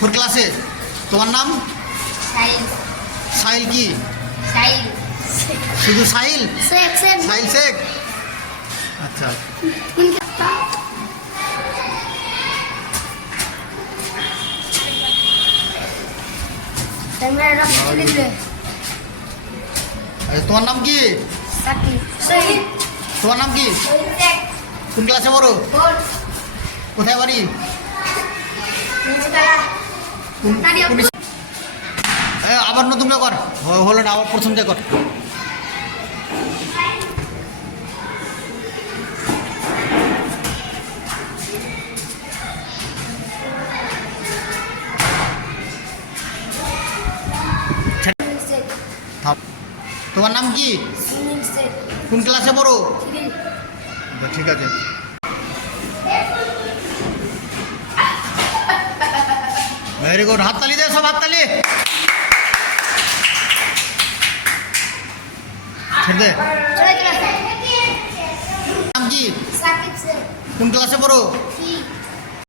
কোন ক্লাসে? তোমার নাম? সাহিল কি? শুধু সাহিল? সাহিল শেখ। আচ্ছা, তোমার নাম কি? তোমার নাম কি? কোন ক্লাসে পড়ো? কোথায় বাড়ি? আবার নতুন করে কর, হলো না, আবার প্রথম থেকে কর। তোমার নাম কি? কোন ক্লাসে পড়ো? ঠিক আছে। ভেরি গুড, হাততালি দে সব, হাততালি। ছেড়ে দে। নাম কি? কোন ক্লাসে পড়ো?